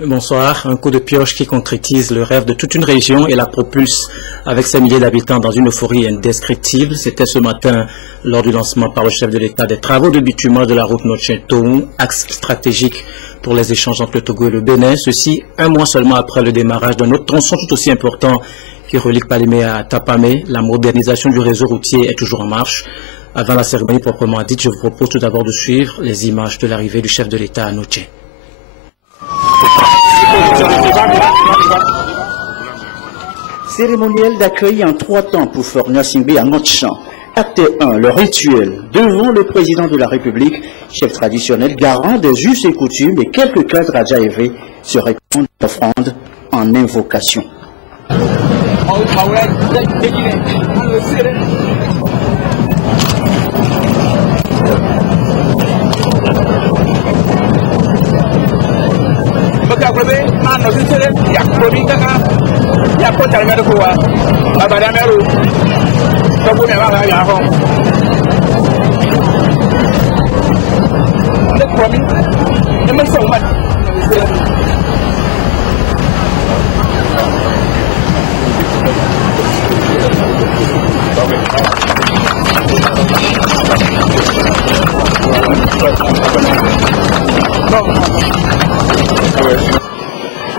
Bonsoir. Un coup de pioche qui concrétise le rêve de toute une région et la propulse avec ses milliers d'habitants dans une euphorie indescriptible. C'était ce matin lors du lancement par le chef de l'État des travaux de bitumage de la route Notché-Toum, axe stratégique pour les échanges entre le Togo et le Bénin. Ceci un mois seulement après le démarrage d'un autre tronçon tout aussi important qui relie Palimé à Tapamé. La modernisation du réseau routier est toujours en marche. Avant la cérémonie proprement dite, je vous propose tout d'abord de suivre les images de l'arrivée du chef de l'État à Notché. Cérémoniel d'accueil en 3 temps pour Fornia Simbé à Notchamp. Acte 1, le rituel. Devant le président de la République, chef traditionnel, garant des us et coutumes, et quelques cadres à Djaévé se répondent d'offrande en invocation.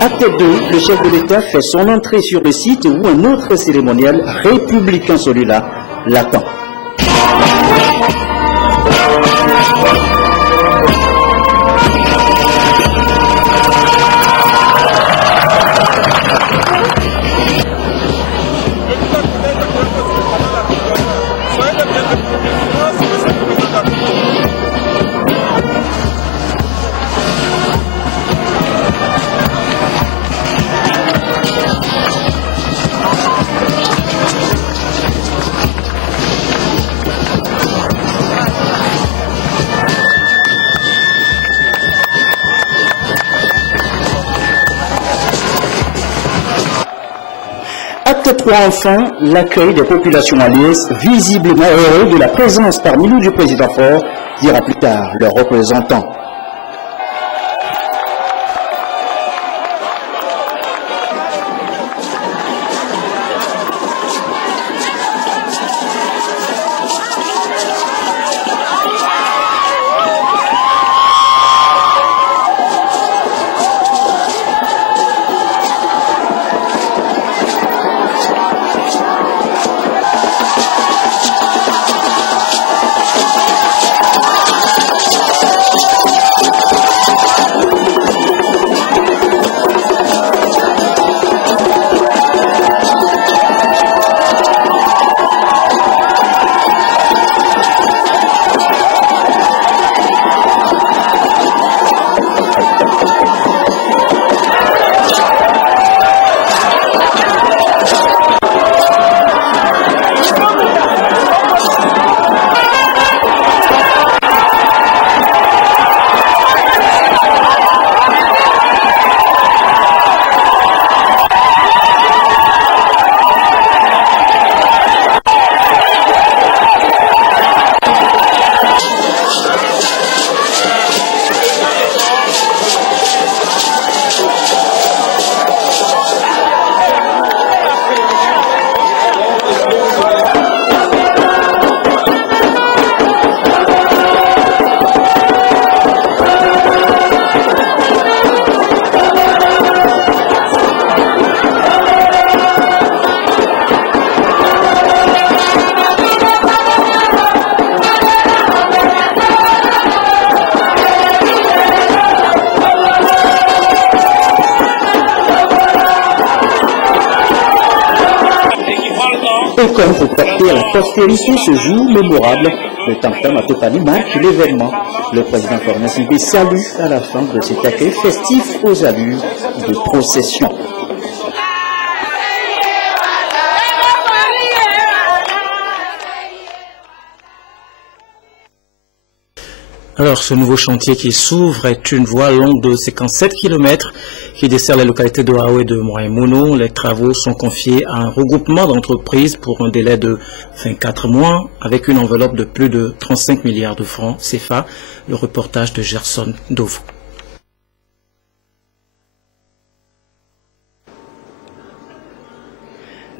Acte 2, le chef de l'État fait son entrée sur le site où un autre cérémoniel républicain, celui-là, l'attend. Acte 3, enfin, l'accueil des populations alliées, visiblement heureux de la présence parmi nous du président Faure, dira plus tard leur représentant. Et comme pour porter à la postérité ce jour mémorable, le tam-tam à Topani marque l'événement. Le président Fornia Simbé salue à la fin de cet accueil festif aux allures de procession. Alors, ce nouveau chantier qui s'ouvre est une voie longue de 57 km qui dessert les localités de Hao et de Moaimono. Les travaux sont confiés à un regroupement d'entreprises pour un délai de 24 mois avec une enveloppe de plus de 35 milliards de francs CFA. Le reportage de Gerson Dovo.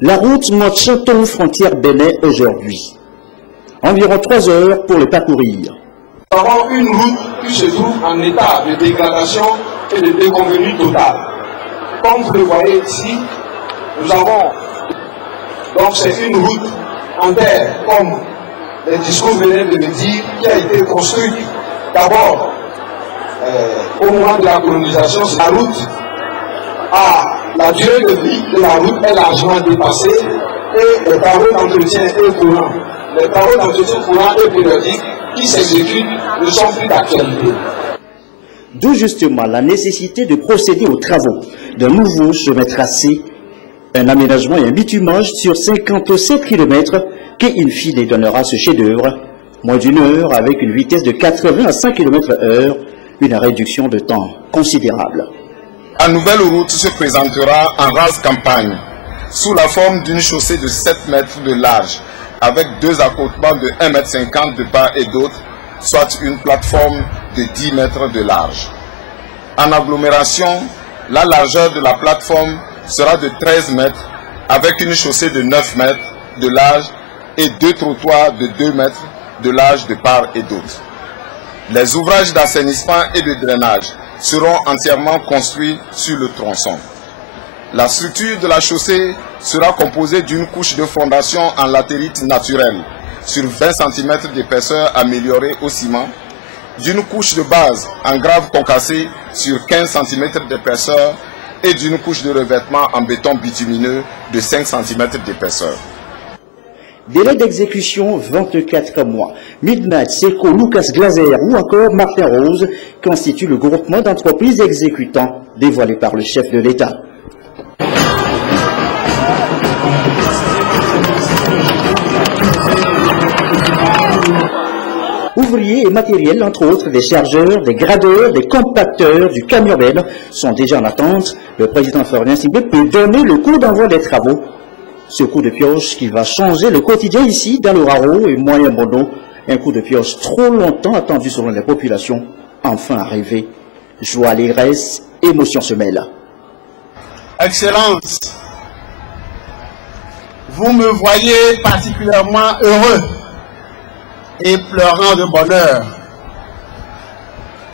La route Montchaton frontière Bénin aujourd'hui. Environ 3 heures pour le parcourir. Nous avons une route qui se trouve en état de dégradation et de déconvenue totale. Comme vous le voyez ici, nous avons, donc c'est une route en terre, comme les discours venaient de le dire, qui a été construite d'abord au moment de la colonisation. La route la durée de vie de la route est largement dépassée et les travaux d'entretien et courant. Les travaux d'entretien courant et périodiques qui s'exécutent ne sont plus d'actualité. D'où justement la nécessité de procéder aux travaux d'un nouveau chemin tracé, un aménagement et un bitumage sur 57 km qui, in fine, donnera ce chef-d'œuvre, moins d'une heure avec une vitesse de 80 à 100 km/h, une réduction de temps considérable. La nouvelle route se présentera en rase campagne, sous la forme d'une chaussée de 7 mètres de large, avec 2 accotements de 1,50 m de part et d'autre, soit une plateforme de 10 mètres de large. En agglomération, la largeur de la plateforme sera de 13 mètres, avec une chaussée de 9 mètres de large et 2 trottoirs de 2 mètres de large de part et d'autre. Les ouvrages d'assainissement et de drainage seront entièrement construits sur le tronçon. La structure de la chaussée sera composée d'une couche de fondation en latérite naturelle sur 20 cm d'épaisseur améliorée au ciment, d'une couche de base en grave concassé sur 15 cm d'épaisseur et d'une couche de revêtement en béton bitumineux de 5 cm d'épaisseur. Délai d'exécution 24 mois. Midnight, Seco, Lucas Glaser ou encore Martin Rose constituent le groupement d'entreprises exécutants dévoilé par le chef de l'État. Ouvriers et matériels, entre autres des chargeurs, des gradeurs, des compacteurs, du camion belle sont déjà en attente. Le président Florian Sibé peut donner le coup d'envoi des travaux. Ce coup de pioche qui va changer le quotidien ici, dans le Hao et Moyen-Mono. Un coup de pioche trop longtemps attendu selon les populations. Enfin arrivé. Joie, allégresse, émotion se mêlent. Excellence, vous me voyez particulièrement heureux et pleurant de bonheur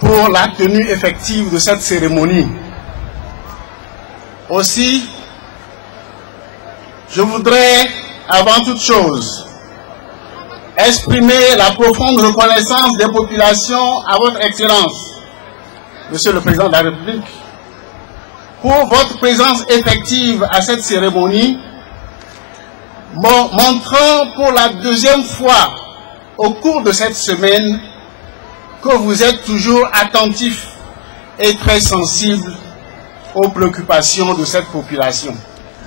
pour la tenue effective de cette cérémonie. Aussi, je voudrais, avant toute chose, exprimer la profonde reconnaissance des populations à votre Excellence, Monsieur le Président de la République, pour votre présence effective à cette cérémonie, montrant pour la deuxième fois au cours de cette semaine que vous êtes toujours attentif et très sensible aux préoccupations de cette population.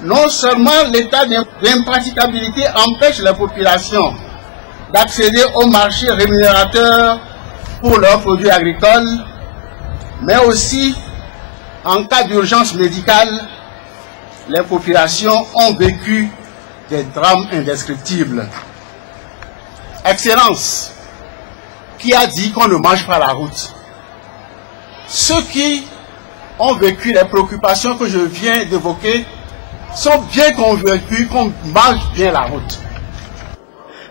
Non seulement l'état d'impraticabilité empêche la population d'accéder au marché rémunérateur pour leurs produits agricoles, mais aussi, en cas d'urgence médicale, les populations ont vécu des drames indescriptibles. Excellence, qui a dit qu'on ne mange pas la route? Ceux qui ont vécu les préoccupations que je viens d'évoquer sont bien convaincus qu'on mange bien la route.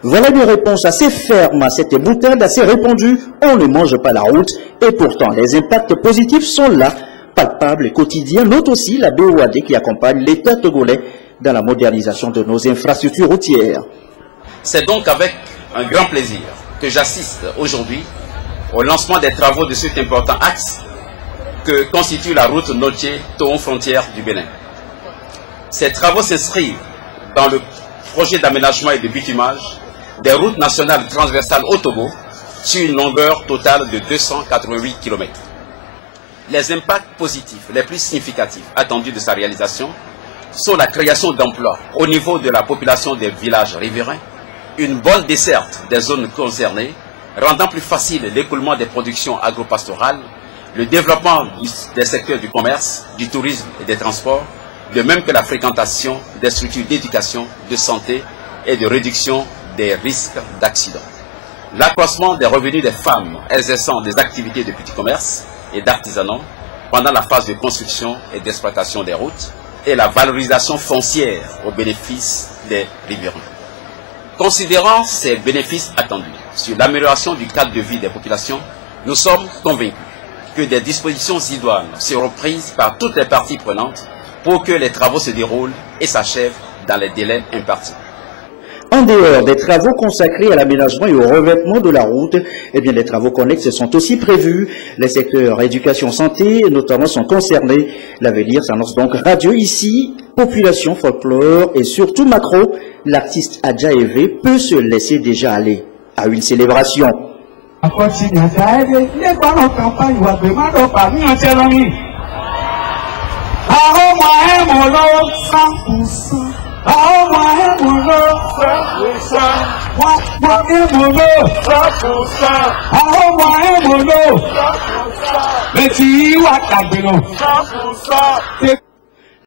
Voilà une réponse assez ferme à cette boutade, assez répandue. On ne mange pas la route. Et pourtant, les impacts positifs sont là, palpables et quotidiens. Note aussi la BOAD qui accompagne l'État togolais dans la modernisation de nos infrastructures routières. C'est donc avec un grand plaisir que j'assiste aujourd'hui au lancement des travaux de cet important axe que constitue la route Nottié-Tohon frontière du Bénin. Ces travaux s'inscrivent dans le projet d'aménagement et de bitumage des routes nationales transversales au Togo sur une longueur totale de 288 km. Les impacts positifs les plus significatifs attendus de sa réalisation sont la création d'emplois au niveau de la population des villages riverains, une bonne desserte des zones concernées rendant plus facile l'écoulement des productions agro-pastorales, le développement des secteurs du commerce, du tourisme et des transports, de même que la fréquentation des structures d'éducation, de santé et de réduction des risques d'accidents. L'accroissement des revenus des femmes exerçant des activités de petit commerce et d'artisanat pendant la phase de construction et d'exploitation des routes et la valorisation foncière au bénéfice des riverains. Considérant ces bénéfices attendus sur l'amélioration du cadre de vie des populations, nous sommes convaincus que des dispositions idoines seront prises par toutes les parties prenantes pour que les travaux se déroulent et s'achèvent dans les délais impartis. En dehors des travaux consacrés à l'aménagement et au revêtement de la route, eh bien, les travaux connexes sont aussi prévus. Les secteurs éducation, santé, notamment, sont concernés. L'avenir s'annonce donc radieux ici. Population, folklore et surtout macro, l'artiste Adja Evé peut se laisser déjà aller à une célébration.